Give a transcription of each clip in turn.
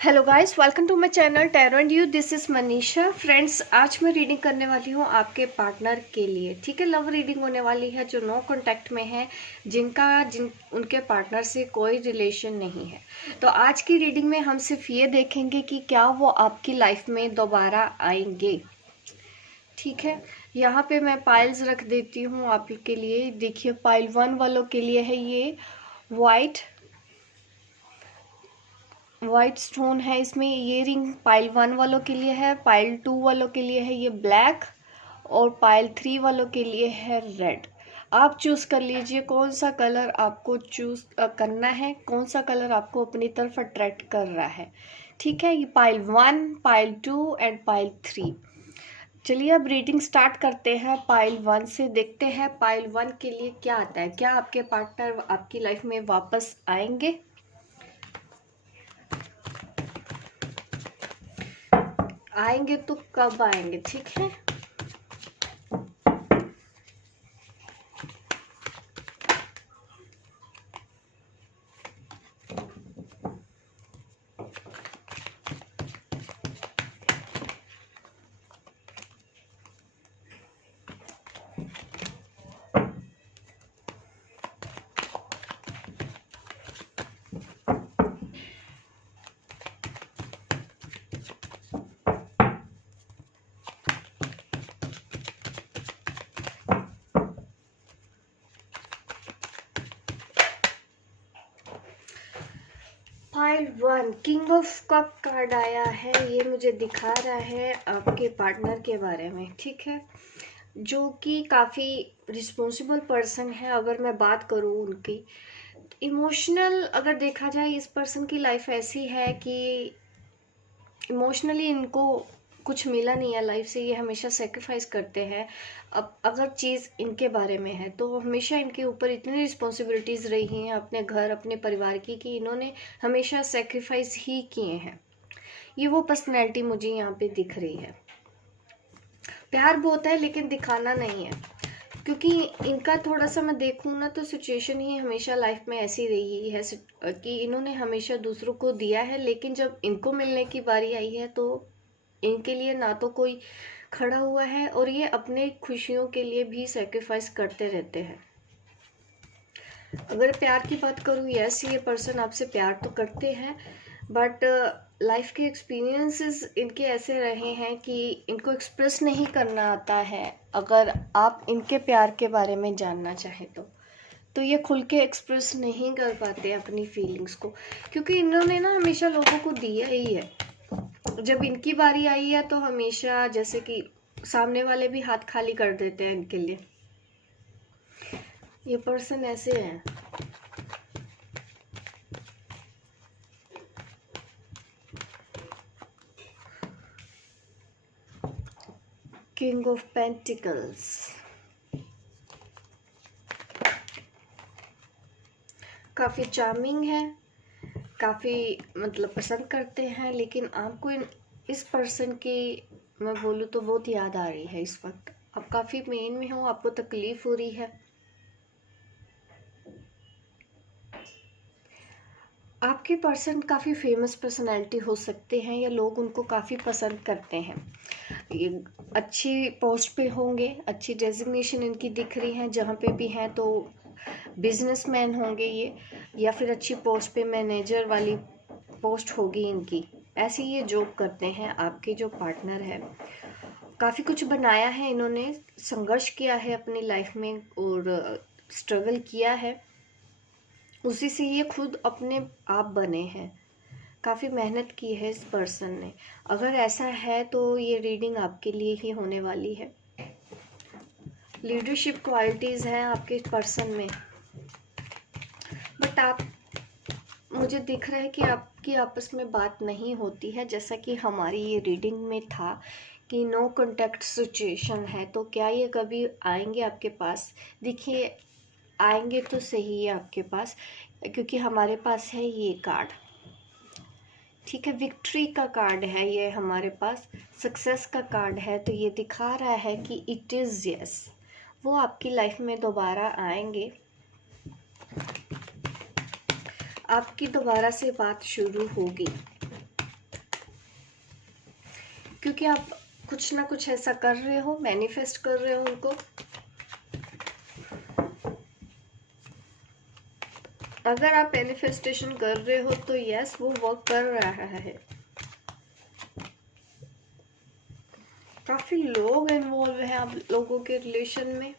Hello guys, welcome to my channel tarot and you. This is Manisha. Friends, आज मैं reading करने वाली हूँ आपके पार्टनर के लिए। ठीक है, लव रीडिंग होने वाली है जो नो कांटेक्ट में है, जिन उनके पार्टनर से कोई रिलेशन नहीं है। तो आज की रीडिंग में हम सिर्फ ये देखेंगे कि क्या वो आपकी लाइफ में दोबारा आएंगे। ठीक है, यहाँ पे मैं पाइल्स रख देती हूँ आपके लिए। देखिए, पाइल 1 वालों के लिए है ये वाइट स्टोन है इसमें। ये रिंग पाइल 1 वालों के लिए है, पाइल 2 वालों के लिए है ये ब्लैक, और पाइल 3 वालों के लिए है रेड। आप चूज कर लीजिए कौन सा कलर आपको चूज करना है, कौन सा कलर आपको अपनी तरफ अट्रैक्ट कर रहा है। ठीक है, ये पाइल 1, पाइल 2 एंड पाइल 3। चलिए अब रीडिंग स्टार्ट करते हैं। पाइल 1 से देखते हैं पाइल 1 के लिए क्या आता है। क्या आपके पार्टनर आपकी लाइफ में वापस आएंगे? आएंगे तो कब आएंगे? ठीक है, pile 1 king of cup card आया है। ये मुझे दिखा रहा है आपके पार्टनर के बारे में। ठीक है, जो कि काफ़ी रिस्पॉन्सिबल पर्सन है। अगर मैं बात करूँ उनकी इमोशनल, अगर देखा जाए इस पर्सन की लाइफ ऐसी है कि इमोशनली इनको कुछ मिला नहीं है लाइफ से। ये हमेशा सेक्रीफाइस करते हैं। अब अगर चीज़ इनके बारे में है तो हमेशा इनके ऊपर इतनी रिस्पॉन्सिबिलिटीज़ रही हैं अपने घर अपने परिवार की, कि इन्होंने हमेशा सेक्रीफाइस ही किए हैं। ये वो पर्सनैलिटी मुझे यहाँ पे दिख रही है। प्यार बहुत है लेकिन दिखाना नहीं है, क्योंकि इनका थोड़ा सा मैं देखूँ ना तो सिचुएशन ही हमेशा लाइफ में ऐसी रही है कि इन्होंने हमेशा दूसरों को दिया है, लेकिन जब इनको मिलने की बारी आई है तो इनके लिए ना तो कोई खड़ा हुआ है, और ये अपने खुशियों के लिए भी सेक्रीफाइस करते रहते हैं। अगर प्यार की बात करूँ, यस ये पर्सन आपसे प्यार तो करते हैं, बट लाइफ के एक्सपीरियंसेस इनके ऐसे रहे हैं कि इनको एक्सप्रेस नहीं करना आता है। अगर आप इनके प्यार के बारे में जानना चाहें तो ये खुल के एक्सप्रेस नहीं कर पाते अपनी फीलिंग्स को, क्योंकि इन्होंने ना हमेशा लोगों को दिया ही है। जब इनकी बारी आई है तो हमेशा जैसे कि सामने वाले भी हाथ खाली कर देते हैं इनके लिए। ये पर्सन ऐसे है। किंग ऑफ पेंटिकल्स, काफी चार्मिंग है, काफी मतलब पसंद करते हैं, लेकिन आपको इस पर्सन की मैं बोलूँ तो बहुत याद आ रही है इस वक्त। आप काफी पेन में हो, आपको तकलीफ हो रही है। आपके पर्सन काफ़ी फेमस पर्सनैलिटी हो सकते हैं, या लोग उनको काफ़ी पसंद करते हैं। ये अच्छी पोस्ट पे होंगे, अच्छी डेजिग्नेशन इनकी दिख रही है जहाँ पे भी हैं, तो बिजनेसमैन होंगे ये, या फिर अच्छी पोस्ट पे मैनेजर वाली पोस्ट होगी इनकी। ऐसे ये जॉब करते हैं आपके जो पार्टनर है। काफ़ी कुछ बनाया है इन्होंने, संघर्ष किया है अपनी लाइफ में और स्ट्रगल किया है, उसी से ये खुद अपने आप बने हैं। काफ़ी मेहनत की है इस पर्सन ने। अगर ऐसा है तो ये रीडिंग आपके लिए ही होने वाली है। लीडरशिप क्वालिटीज़ हैं आपके पर्सन में, बट आप मुझे दिख रहा है कि आपकी आपस में बात नहीं होती है, जैसा कि हमारी ये रीडिंग में था कि नो कांटेक्ट सिचुएशन है। तो क्या ये कभी आएंगे आपके पास? देखिए, आएंगे तो सही है आपके पास, क्योंकि हमारे पास है ये कार्ड। ठीक है, विक्ट्री का कार्ड है ये हमारे पास, सक्सेस का कार्ड है। तो ये दिखा रहा है कि इट इज़ यस, वो आपकी लाइफ में दोबारा आएंगे, आपकी दोबारा से बात शुरू होगी। क्योंकि आप कुछ ना कुछ ऐसा कर रहे हो, मैनिफेस्ट कर रहे हो उनको। अगर आप मैनिफेस्टेशन कर रहे हो तो यस, वो वर्क कर रहा है। काफी लोग इन्वॉल्व हैं आप लोगों के रिलेशन में।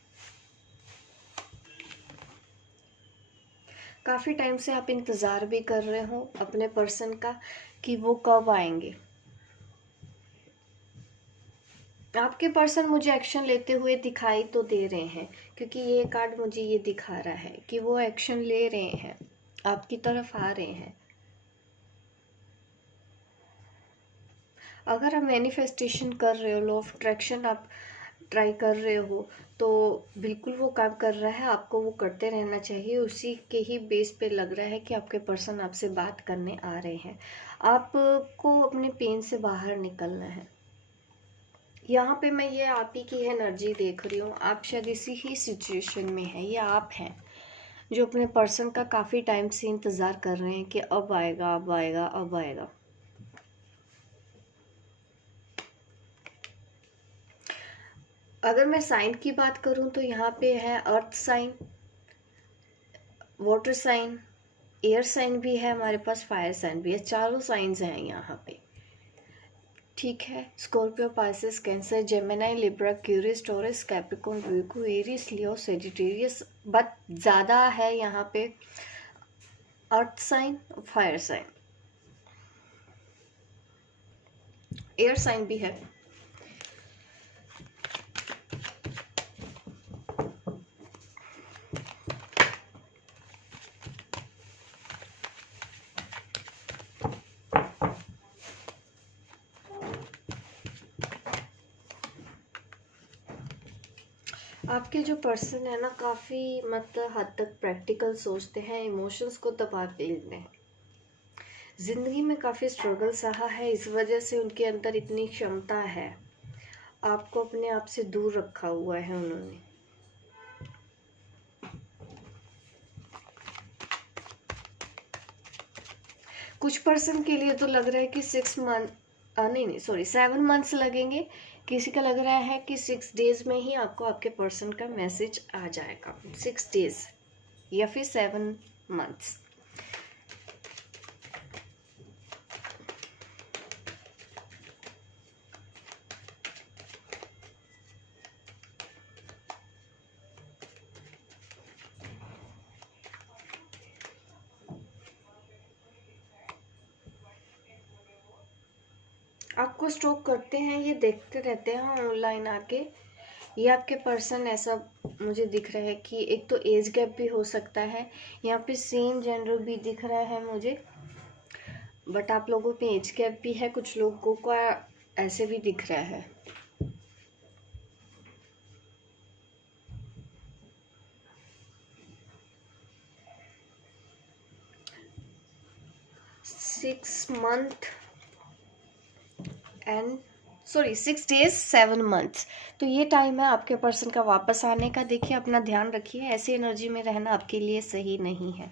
काफी टाइम से आप इंतजार भी कर रहे हो अपने पर्सन का कि वो कब आएंगे। आपके पर्सन मुझे एक्शन लेते हुए दिखाई तो दे रहे हैं, क्योंकि ये कार्ड मुझे ये दिखा रहा है कि वो एक्शन ले रहे हैं, आपकी तरफ आ रहे हैं। अगर आप मैनिफेस्टेशन कर रहे हो, लॉ ऑफ अट्रैक्शन आप ट्राई कर रहे हो, तो बिल्कुल वो काम कर रहा है, आपको वो करते रहना चाहिए। उसी के ही बेस पे लग रहा है कि आपके पर्सन आपसे बात करने आ रहे हैं। आपको अपने पेन से बाहर निकलना है। यहाँ पे मैं ये आप ही की एनर्जी देख रही हूँ। आप शायद इसी ही सिचुएशन में है, ये आप हैं जो अपने पर्सन का काफ़ी टाइम से इंतज़ार कर रहे हैं कि अब आएगा, अब आएगा, अब आएगा। अगर मैं साइन की बात करूं तो यहाँ पे है earth sign, water sign, air sign भी है हमारे पास, फायर साइन भी है। चारों साइंस हैं यहाँ पे, ठीक है। Scorpio, Pisces, Cancer, Gemini, Libra, Aquarius, Taurus, Capricorn, Virgo, Aries, Leo, Sagittarius, but ज़्यादा है यहाँ पे earth sign, fire sign, air sign भी है। आपके जो पर्सन है ना, काफ़ी मतलब हद तक प्रैक्टिकल सोचते हैं, इमोशंस को दबा देते हैं। ज़िंदगी में काफ़ी स्ट्रगल सहा है, इस वजह से उनके अंदर इतनी क्षमता है। आपको अपने आप से दूर रखा हुआ है उन्होंने। कुछ पर्सन के लिए तो लग रहा है कि 7 मंथ्स लगेंगे। किसी का लग रहा है कि 6 डेज में ही आपको आपके पर्सन का मैसेज आ जाएगा। 6 डेज या फिर 7 मंथ्स। आपको स्टॉक करते हैं, ये देखते रहते हैं ऑनलाइन आके। ये आपके पर्सन ऐसा मुझे दिख रहा है कि एक तो एज गैप भी हो सकता है, यहाँ पे सेम जेंडर भी दिख रहा है मुझे, बट आप लोगों पे एज गैप भी है, कुछ लोगों का ऐसे भी दिख रहा है। Six days 7 months. तो ये टाइम है आपके पर्सन का वापस आने का। देखिए, अपना ध्यान रखिए, ऐसी एनर्जी में रहना आपके लिए सही नहीं है।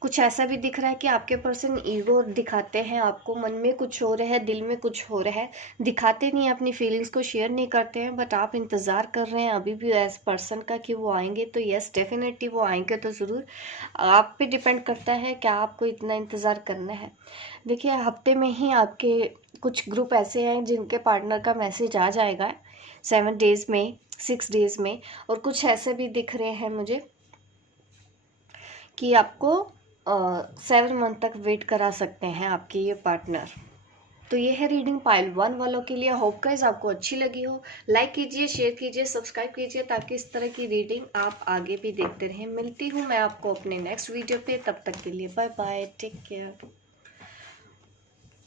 कुछ ऐसा भी दिख रहा है कि आपके पर्सन ईगो दिखाते हैं आपको, मन में कुछ हो रहा है, दिल में कुछ हो रहा है, दिखाते नहीं, अपनी फीलिंग्स को शेयर नहीं करते हैं, बट आप इंतज़ार कर रहे हैं अभी भी एज पर्सन का कि वो आएंगे। तो यस, डेफिनेटली वो आएंगे तो ज़रूर। आप पे डिपेंड करता है क्या आपको इतना इंतज़ार करना है। देखिए, हफ्ते में ही आपके कुछ ग्रुप ऐसे हैं जिनके पार्टनर का मैसेज आ जाएगा 7 डेज में, 6 डेज में। और कुछ ऐसे भी दिख रहे हैं मुझे कि आपको 7 मंथ तक वेट करा सकते हैं आपके ये पार्टनर। तो ये है रीडिंग पाइल 1 वालों के लिए। होप गाइस आपको अच्छी लगी हो। लाइक कीजिए, शेयर कीजिए, सब्सक्राइब कीजिए, ताकि इस तरह की रीडिंग आप आगे भी देखते रहें। मिलती हूँ मैं आपको अपने नेक्स्ट वीडियो पे, तब तक के लिए बाय बाय, टेक केयर।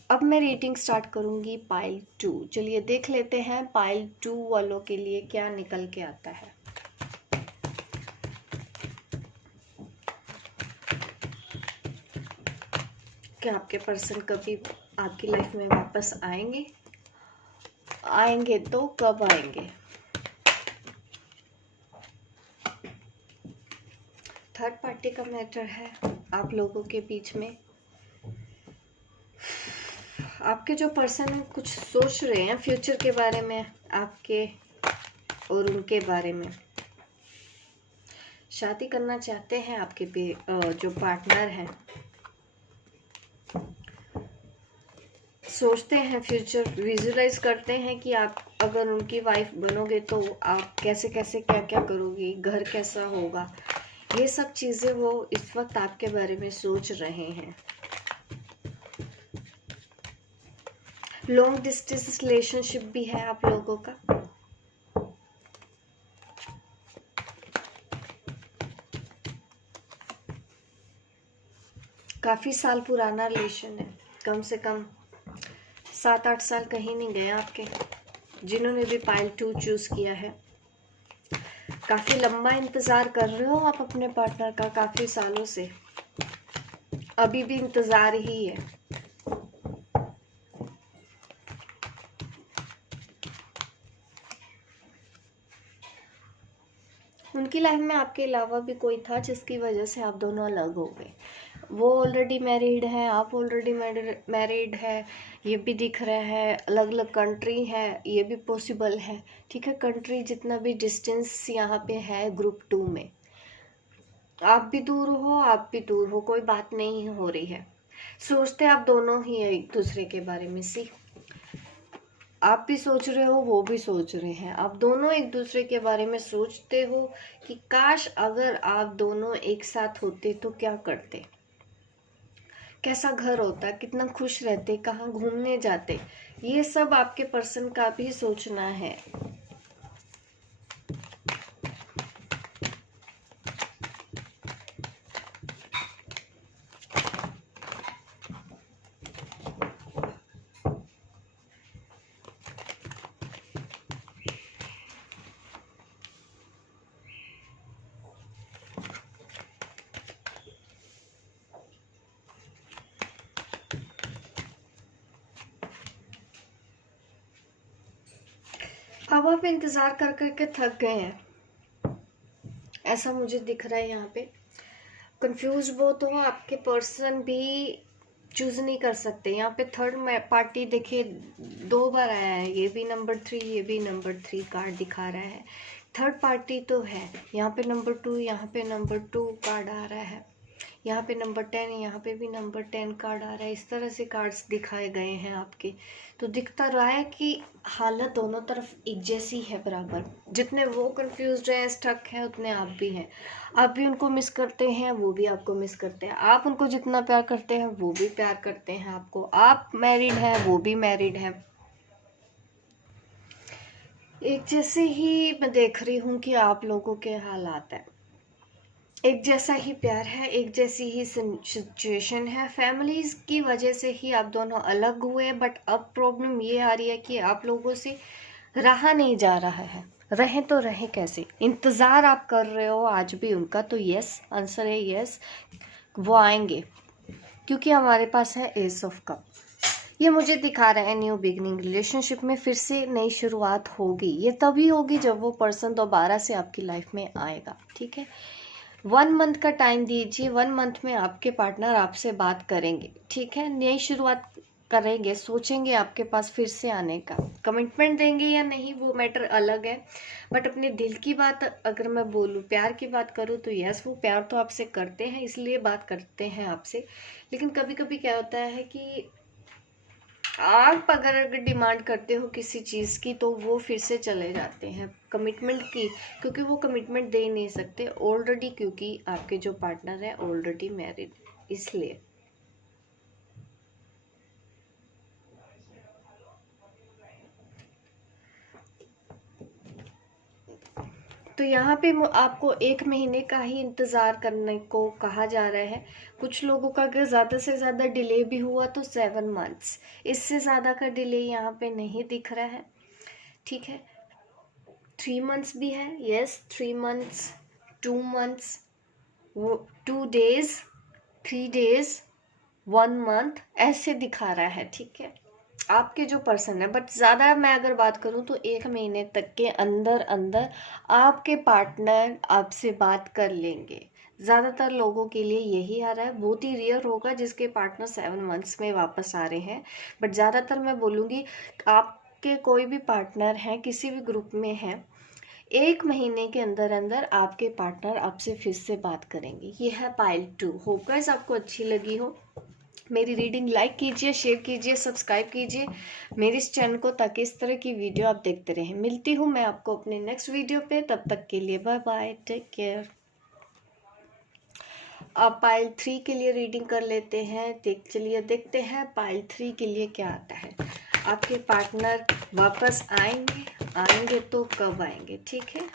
अब मैं रीडिंग स्टार्ट करूंगी पाइल 2। चलिए देख लेते हैं पाइल 2 वालों के लिए क्या निकल के आता है। क्या आपके पर्सन कभी आपकी लाइफ में वापस आएंगे? आएंगे तो कब आएंगे? थर्ड पार्टी का मैटर है आप लोगों के बीच में। आपके जो पर्सन है कुछ सोच रहे हैं फ्यूचर के बारे में, आपके और उनके बारे में। शादी करना चाहते हैं आपके जो पार्टनर है, सोचते हैं फ्यूचर, विजुलाइज करते हैं कि आप अगर उनकी वाइफ बनोगे तो आप कैसे कैसे क्या क्या करोगी, घर कैसा होगा, ये सब चीज़ें वो इस वक्त आपके बारे में सोच रहे हैं। लॉन्ग डिस्टेंस रिलेशनशिप भी है आप लोगों का। काफ़ी साल पुराना रिलेशन है, कम से कम 7-8 साल कहीं नहीं गए आपके, जिन्होंने भी पाइल 2 चूज किया है। काफ़ी लंबा इंतज़ार कर रहे हो आप अपने पार्टनर का, काफ़ी सालों से, अभी भी इंतज़ार ही है। उनकी लाइफ में आपके अलावा भी कोई था जिसकी वजह से आप दोनों अलग हो गए। वो ऑलरेडी मैरिड है, आप ऑलरेडी मैरिड है, ये भी दिख रहा है। अलग अलग कंट्री है, ये भी पॉसिबल है। ठीक है, कंट्री जितना भी डिस्टेंस यहाँ पे है ग्रुप 2 में, आप भी दूर हो, आप भी दूर हो, कोई बात नहीं हो रही है। सोचते आप दोनों ही एक दूसरे के बारे में, आप भी सोच रहे हो, वो भी सोच रहे हैं, आप दोनों एक दूसरे के बारे में सोचते हो कि काश अगर आप दोनों एक साथ होते तो क्या करते, कैसा घर होता, कितना खुश रहते, कहाँ घूमने जाते। ये सब आपके पर्सन का भी सोचना है। अब आप इंतजार कर करके थक गए हैं, ऐसा मुझे दिख रहा है। यहाँ पे कंफ्यूज बहुत हो, आपके पर्सन भी चूज नहीं कर सकते। यहाँ पे थर्ड पार्टी देखिए 2 बार आया है, ये भी नंबर 3, ये भी नंबर 3 कार्ड दिखा रहा है। थर्ड पार्टी तो है, यहाँ पे नंबर 2, यहाँ पे नंबर 2 कार्ड आ रहा है, यहाँ पे नंबर 10, यहाँ पे भी नंबर 10 कार्ड आ रहा है। इस तरह से कार्ड्स दिखाए गए हैं आपके, तो दिखता रहा है कि हालत दोनों तरफ एक जैसी है बराबर। जितने वो कंफ्यूज हैं, स्टक हैं, उतने आप भी हैं। आप भी उनको मिस करते हैं, वो भी आपको मिस करते हैं। आप उनको जितना प्यार करते हैं, वो भी प्यार करते हैं आपको। आप मैरिड हैं, वो भी मैरिड है। एक जैसे ही मैं देख रही हूँ कि आप लोगों के हालात है, एक जैसा ही प्यार है, एक जैसी ही सिचुएशन है। फैमिलीज की वजह से ही आप दोनों अलग हुए, बट अब प्रॉब्लम ये आ रही है कि आप लोगों से रहा नहीं जा रहा है। रहें तो रहें कैसे? इंतज़ार आप कर रहे हो आज भी उनका, तो यस, आंसर है यस, वो आएंगे, क्योंकि हमारे पास है एस ऑफ कप। ये मुझे दिखा रहा है न्यू बिगनिंग, रिलेशनशिप में फिर से नई शुरुआत होगी। ये तभी होगी जब वो पर्सन दोबारा से आपकी लाइफ में आएगा। ठीक है, 1 मंथ का टाइम दीजिए, 1 मंथ में आपके पार्टनर आपसे बात करेंगे। ठीक है, नई शुरुआत करेंगे, सोचेंगे आपके पास फिर से आने का। कमिटमेंट देंगे या नहीं वो मैटर अलग है, बट अपने दिल की बात अगर मैं बोलूँ, प्यार की बात करूँ, तो यस, वो प्यार तो आपसे करते हैं, इसलिए बात करते हैं आपसे। लेकिन कभी कभी क्या होता है कि आप अगर डिमांड करते हो किसी चीज़ की, तो वो फिर से चले जाते हैं कमिटमेंट की, क्योंकि वो कमिटमेंट दे नहीं सकते ऑलरेडी, क्योंकि आपके जो पार्टनर है ऑलरेडी मैरिड, इसलिए। तो यहाँ पे आपको 1 महीने का ही इंतज़ार करने को कहा जा रहा है। कुछ लोगों का अगर ज़्यादा से ज़्यादा डिले भी हुआ तो 7 मंथ्स, इससे ज़्यादा का डिले यहाँ पे नहीं दिख रहा है। ठीक है, 3 मंथ्स भी है, यस, 3 मंथ्स, 2 मंथ्स, वो 2 डेज, 3 डेज, 1 मंथ, ऐसे दिखा रहा है। ठीक है, आपके जो पर्सन है, बट ज़्यादा मैं अगर बात करूँ तो 1 महीने तक के अंदर अंदर आपके पार्टनर आपसे बात कर लेंगे। ज़्यादातर लोगों के लिए यही आ रहा है। बहुत ही रेयर होगा जिसके पार्टनर 7 मंथ्स में वापस आ रहे हैं, बट ज़्यादातर मैं बोलूँगी आपके कोई भी पार्टनर हैं, किसी भी ग्रुप में हैं, 1 महीने के अंदर अंदर आपके पार्टनर आपसे फिर से बात करेंगे। ये है पाइल 2। होप गाइस आपको अच्छी लगी हो मेरी रीडिंग। लाइक कीजिए, शेयर कीजिए, सब्सक्राइब कीजिए मेरे इस चैनल को, ताकि इस तरह की वीडियो आप देखते रहें। मिलती हूँ मैं आपको अपने नेक्स्ट वीडियो पे, तब तक के लिए बाय बाय, टेक केयर। अब पाइल 3 के लिए रीडिंग कर लेते हैं। चलिए देखते हैं पाइल 3 के लिए क्या आता है। आपके पार्टनर वापस आएंगे तो कब आएंगे, ठीक है।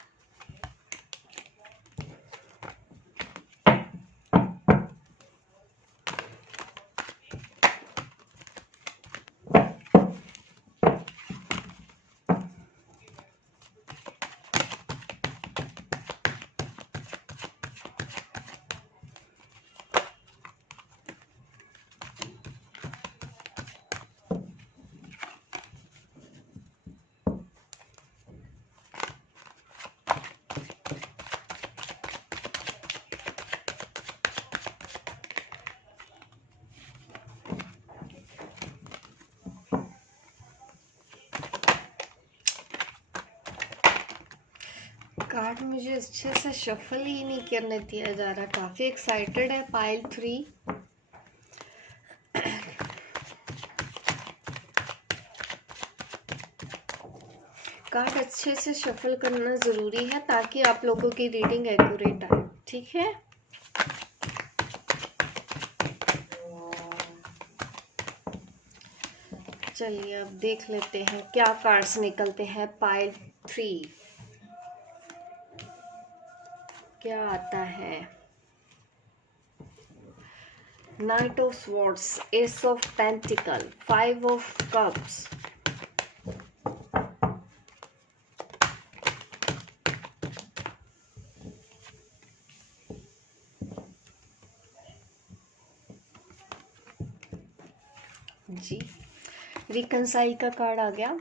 कार्ड मुझे अच्छे से शफल ही नहीं करने दिया जा रहा। काफी एक्साइटेड है पाइल 3। कार्ड अच्छे से शफल करना जरूरी है ताकि आप लोगों की रीडिंग एक्यूरेट आए, ठीक है। चलिए अब देख लेते हैं क्या कार्ड्स निकलते हैं पाइल 3। क्या आता है। Knight of swords, ace of pentacles, 5 of cups, जी रिकनसाइल का कार्ड आ गया।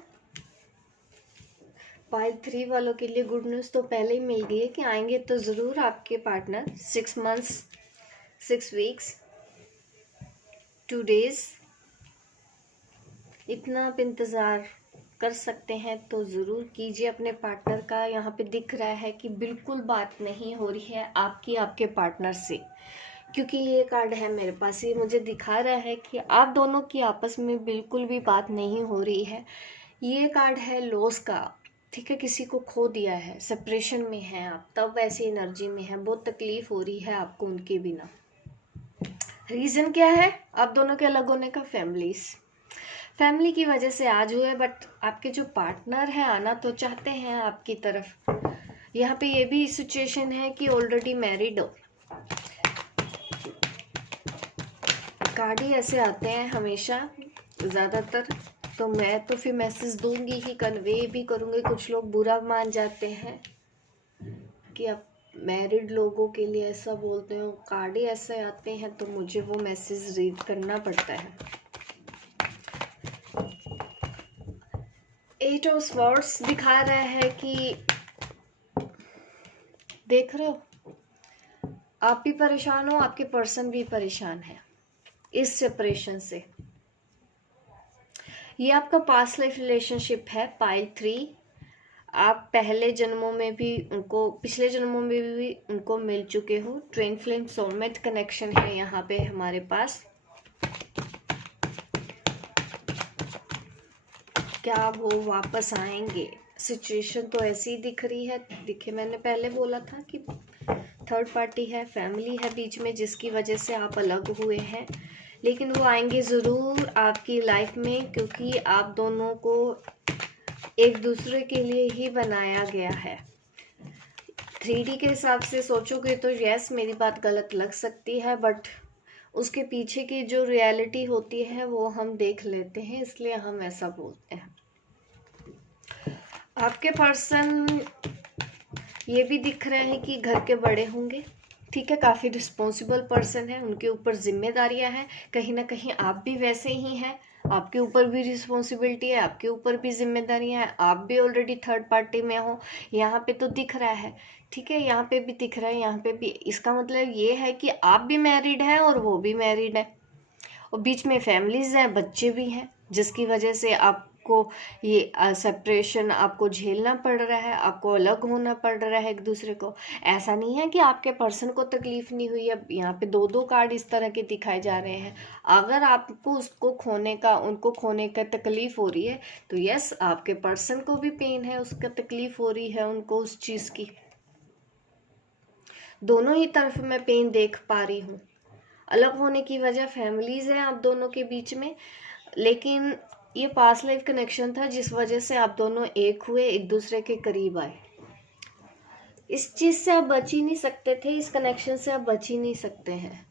पाइल 3 वालों के लिए गुड न्यूज़ तो पहले ही मिल गई है कि आएंगे तो ज़रूर आपके पार्टनर। 6 मंथ्स 6 वीक्स 2 डेज, इतना आप इंतज़ार कर सकते हैं तो ज़रूर कीजिए अपने पार्टनर का। यहाँ पे दिख रहा है कि बिल्कुल बात नहीं हो रही है आपके पार्टनर से, क्योंकि ये कार्ड है मेरे पास, ये मुझे दिखा रहा है कि आप दोनों की आपस में बिल्कुल भी बात नहीं हो रही है। ये कार्ड है लॉस का, ठीक है। किसी को खो दिया है, सेपरेशन में है आप, तब ऐसी एनर्जी में है, बहुत तकलीफ हो रही है आपको उनके बिना। रीज़न क्या है आप दोनों के अलग होने का? फैमिली की वजह से आज हुए, बट आपके जो पार्टनर है आना तो चाहते हैं आपकी तरफ। यहाँ पे ये भी सिचुएशन है कि ऑलरेडी मैरिड हो। कार्ड ही ऐसे आते हैं हमेशा ज़्यादातर, तो मैं तो फिर मैसेज दूंगी ही, कन्वे भी करूँगी। कुछ लोग बुरा मान जाते हैं कि आप मैरिड लोगों के लिए ऐसा बोलते हो, कार्ड ही ऐसे आते हैं तो मुझे वो मैसेज रीड करना पड़ता है। 8 ऑफ स्वॉर्ड्स दिखा रहा है कि देख रहे हो आप भी परेशान हो, आपके पर्सन भी परेशान है इस सेपरेशन से। ये आपका पास्ट लाइफ रिलेशनशिप है पाइल 3। आप पहले जन्मों में भी उनको, पिछले जन्मों में भी उनको मिल चुके हो। ट्विन फ्लेम सोलमेट कनेक्शन है यहाँ पे हमारे पास। क्या वो वापस आएंगे? सिचुएशन तो ऐसी ही दिख रही है। देखिए मैंने पहले बोला था कि थर्ड पार्टी है, फैमिली है बीच में, जिसकी वजह से आप अलग हुए हैं, लेकिन वो आएंगे ज़रूर आपकी लाइफ में, क्योंकि आप दोनों को एक दूसरे के लिए ही बनाया गया है। 3D के हिसाब से सोचोगे तो यस मेरी बात गलत लग सकती है, बट उसके पीछे की जो रियलिटी होती है वो हम देख लेते हैं, इसलिए हम ऐसा बोलते हैं। आपके पर्सन ये भी दिख रहे हैं कि घर के बड़े होंगे, ठीक है। काफ़ी रिस्पॉन्सिबल पर्सन है, उनके ऊपर जिम्मेदारियां हैं। कहीं ना कहीं आप भी वैसे ही हैं, आपके ऊपर भी रिस्पॉन्सिबिलिटी है, आपके ऊपर भी जिम्मेदारियां हैं, आप भी ऑलरेडी थर्ड पार्टी में हो। यहाँ पे तो दिख रहा है, ठीक है, यहाँ पे भी दिख रहा है, यहाँ पे भी। इसका मतलब ये है कि आप भी मैरिड हैं और वो भी मैरिड है, और बीच में फैमिलीज हैं, बच्चे भी हैं, जिसकी वजह से आपको ये सेपरेशन आपको झेलना पड़ रहा है, आपको अलग होना पड़ रहा है एक दूसरे को। ऐसा नहीं है कि आपके पर्सन को तकलीफ नहीं हुई है। यहाँ पे दो दो कार्ड इस तरह के दिखाए जा रहे हैं। अगर आपको उसको खोने का, उनको खोने का तकलीफ हो रही है तो यस, आपके पर्सन को भी पेन है, उसका तकलीफ हो रही है उनको उस चीज़ की। दोनों ही तरफ मैं पेन देख पा रही हूँ। अलग होने की वजह फैमिलीज है आप दोनों के बीच में, लेकिन ये पास्ट लाइफ कनेक्शन था जिस वजह से आप दोनों एक हुए, एक दूसरे के करीब आए। इस चीज़ से आप बच ही नहीं सकते थे, इस कनेक्शन से आप बच ही नहीं सकते हैं।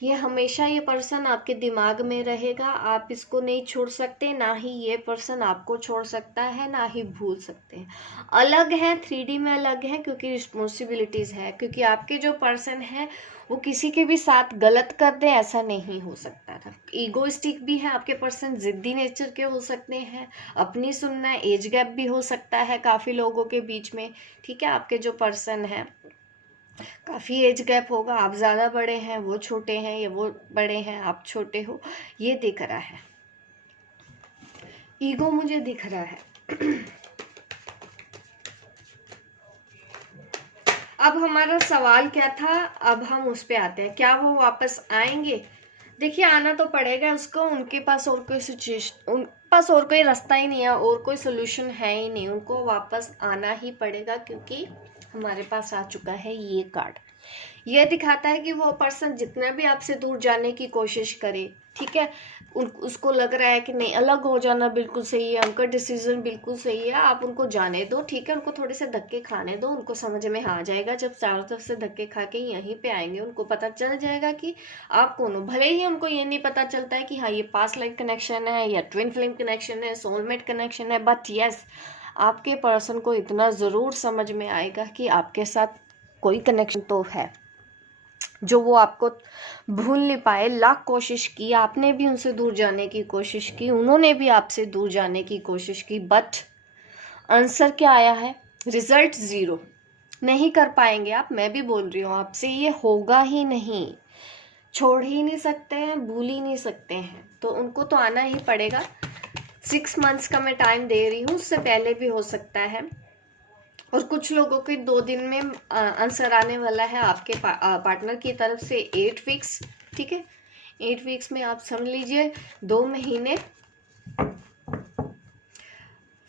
ये हमेशा ये पर्सन आपके दिमाग में रहेगा, आप इसको नहीं छोड़ सकते, ना ही ये पर्सन आपको छोड़ सकता है, ना ही भूल सकते हैं। अलग है, 3D में अलग है, क्योंकि रिस्पॉन्सिबिलिटीज़ है, क्योंकि आपके जो पर्सन है वो किसी के भी साथ गलत कर दे, ऐसा नहीं हो सकता था। ईगोइस्टिक भी है आपके पर्सन, जिद्दी नेचर के हो सकते हैं, अपनी सुनना, एज गैप भी हो सकता है काफ़ी लोगों के बीच में, ठीक है। आपके जो पर्सन है काफ़ी एज गैप होगा, आप ज़्यादा बड़े हैं, वो छोटे हैं, या वो बड़े हैं, आप छोटे हो, ये दिख रहा है। ईगो मुझे दिख रहा है। अब हमारा सवाल क्या था, अब हम उस पे आते हैं, क्या वो वापस आएंगे? देखिए, आना तो पड़ेगा उसको, उनके पास और कोई सिचुएशन, उन पास और कोई रास्ता ही नहीं है, और कोई सोल्यूशन है ही नहीं, उनको वापस आना ही पड़ेगा, क्योंकि हमारे पास आ चुका है ये कार्ड। यह दिखाता है कि वो पर्सन जितना भी आपसे दूर जाने की कोशिश करे, ठीक है, उसको लग रहा है कि नहीं, अलग हो जाना बिल्कुल सही है, उनका डिसीजन बिल्कुल सही है, आप उनको जाने दो, ठीक है, उनको थोड़े से धक्के खाने दो, उनको समझ में आ जाएगा। जब चारों तरफ से धक्के खा के यहीं पे आएंगे, उनको पता चल जाएगा कि आप कौन हो। भले ही उनको ये नहीं पता चलता है कि हाँ ये पास्ट लाइफ कनेक्शन है, या ट्विन फ्लेम कनेक्शन है, सोलमेट कनेक्शन है, बट यस, आपके पर्सन को इतना ज़रूर समझ में आएगा कि आपके साथ कोई कनेक्शन तो है, जो वो आपको भूल नहीं पाए। लाख कोशिश की, आपने भी उनसे दूर जाने की कोशिश की, उन्होंने भी आपसे दूर जाने की कोशिश की, बट आंसर क्या आया है? रिजल्ट 0। नहीं कर पाएंगे आप, मैं भी बोल रही हूँ आपसे, ये होगा ही नहीं, छोड़ ही नहीं सकते हैं, भूल ही नहीं सकते हैं, तो उनको तो आना ही पड़ेगा। 6 मंथ्स का मैं टाइम दे रही हूँ, उससे पहले भी हो सकता है, और कुछ लोगों के 2 दिन में आंसर आने वाला है आपके पार्टनर की तरफ से 8 वीक्स, ठीक है। 8 वीक्स में आप समझ लीजिए 2 महीने,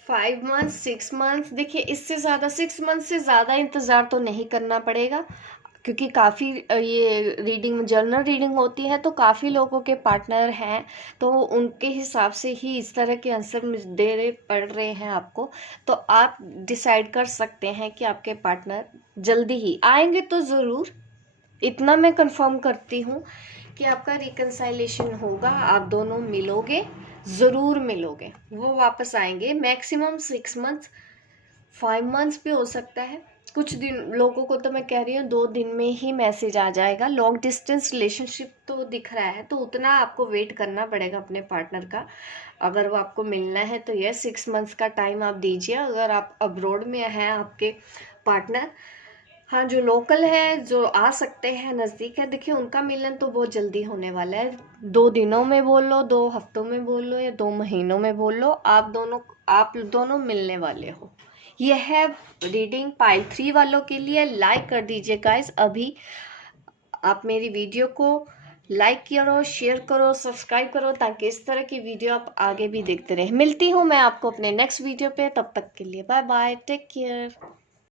5 मंथ्स, 6 मंथ्स। देखिए, इससे ज़्यादा 6 मंथ से ज़्यादा इंतज़ार तो नहीं करना पड़ेगा, क्योंकि काफ़ी ये रीडिंग, जर्नल रीडिंग होती है, तो काफ़ी लोगों के पार्टनर हैं, तो उनके हिसाब से ही इस तरह के आंसर दे रहे पड़ रहे हैं आपको। तो आप डिसाइड कर सकते हैं कि आपके पार्टनर जल्दी ही आएंगे, तो ज़रूर, इतना मैं कंफर्म करती हूँ कि आपका रिकंसाइलेशन होगा, आप दोनों मिलोगे, ज़रूर मिलोगे, वो वापस आएंगे। मैक्सिमम 6 मंथ्स, 5 मंथ्स भी हो सकता है, कुछ दिन लोगों को तो मैं कह रही हूँ 2 दिन में ही मैसेज आ जाएगा। लॉन्ग डिस्टेंस रिलेशनशिप तो दिख रहा है, तो उतना आपको वेट करना पड़ेगा अपने पार्टनर का। अगर वो आपको मिलना है तो ये 6 मंथ्स का टाइम आप दीजिए। अगर आप अब्रॉड में हैं आपके पार्टनर, हाँ, जो लोकल है, जो आ सकते हैं, नज़दीक है, देखिए उनका मिलन तो बहुत जल्दी होने वाला है। 2 दिनों में बोल लो, 2 हफ्तों में बोल लो, या 2 महीनों में बोल लो, आप दोनों मिलने वाले हो। यह है रीडिंग पाइल 3 वालों के लिए। लाइक कर दीजिए गाइस, अभी आप मेरी वीडियो को लाइक करो, शेयर करो, सब्सक्राइब करो, ताकि इस तरह की वीडियो आप आगे भी देखते रहें। मिलती हूँ मैं आपको अपने नेक्स्ट वीडियो पे, तब तक के लिए बाय बाय, टेक केयर।